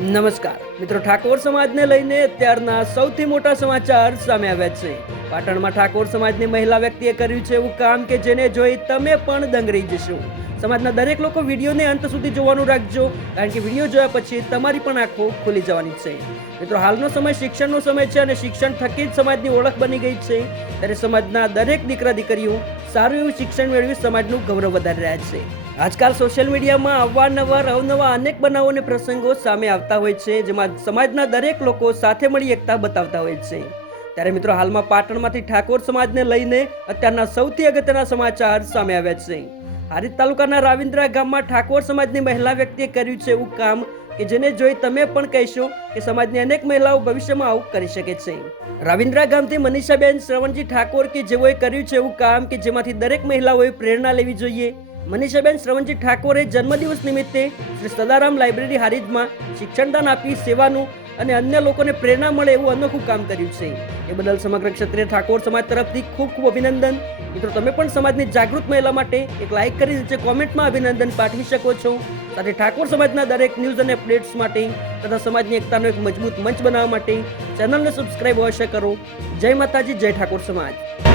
નમસ્કાર મિત્રો, ઠાકોર સમાજને લઈને અત્યારના સૌથી મોટા સમાચાર સામે આવ્યા છે. પાટણમાં ઠાકોર સમાજની મહિલા વ્યક્તિએ કર્યું છે એવું કામ કે જેને જોઈ તમે પણ દંગ રહી જશો. સમાજના દરેક લોકો વિડીયોને અંત સુધી જોવાનું રાખજો, કારણ કે વિડીયો જોયા પછી તમારી પણ આંખો ખુલી જવાની છે. મિત્રો, હાલનો સમય શિક્ષણનો સમય છે અને શિક્ષણ થકી જ સમાજની ઓળખ બની ગઈ છે. ત્યારે સમાજના દરેક દીકરા દીકરીઓ સારું એવું શિક્ષણ મેળવી સમાજનું ગૌરવ વધારી રહ્યા છે. આજકાલ સોશિયલ મીડિયામાં અવારનવાર અવનવા અનેક બનાવો અને પ્રસંગો સામે આવતા હોય છે, જેમાં સમાજના દરેક લોકો સાથે મળી એકતા બતાવતા હોય છે. ત્યારે મિત્રો, હાલમાં પાટણમાંથી ઠાકોર સમાજને લઈને અત્યારના સૌથી અગત્યના સમાચાર સામે આવ્યા છે. હારીજ તાલુકાના રાવિન્દ્રા ગામમાં ઠાકોર સમાજની મહિલા વ્યક્તિએ કર્યું છે એવું કામ કે જેને જોઈ તમે પણ કહેશો કે સમાજની અનેક મહિલાઓ ભવિષ્યમાં આવું કરી શકે છે. રાવિન્દ્રા ગામથી મનીષાબેન શ્રવણજી ઠાકોર કે જેઓએ કર્યું છે એવું કામ કે જેમાંથી દરેક મહિલાઓએ પ્રેરણા લેવી જોઈએ. મનીષાબેન શ્રવણજી ઠાકોરે જન્મદિવસ નિમિત્તે શ્રી સદારામ લાઇબ્રેરી હારીજમાં શિક્ષણદાન આપી સેવાનું અને અન્ય લોકોને પ્રેરણા મળે એવું અનોખું કામ કર્યું છે. એ બદલ સમગ્ર ક્ષત્રિય ઠાકોર સમાજ તરફથી ખૂબ ખૂબ અભિનંદન. મિત્રો, તમે પણ સમાજની જાગૃત મહિલા માટે એક લાઇક કરી નીચે કોમેન્ટમાં અભિનંદન પાઠવી શકો છો. સાથે ઠાકોર સમાજના દરેક ન્યૂઝ અને અપડેટ્સ માટે તથા સમાજની એકતાનો એક મજબૂત મંચ બનાવવા માટે ચેનલને સબસ્ક્રાઇબ અવશ્ય કરો. જય માતાજી, જય ઠાકોર સમાજ.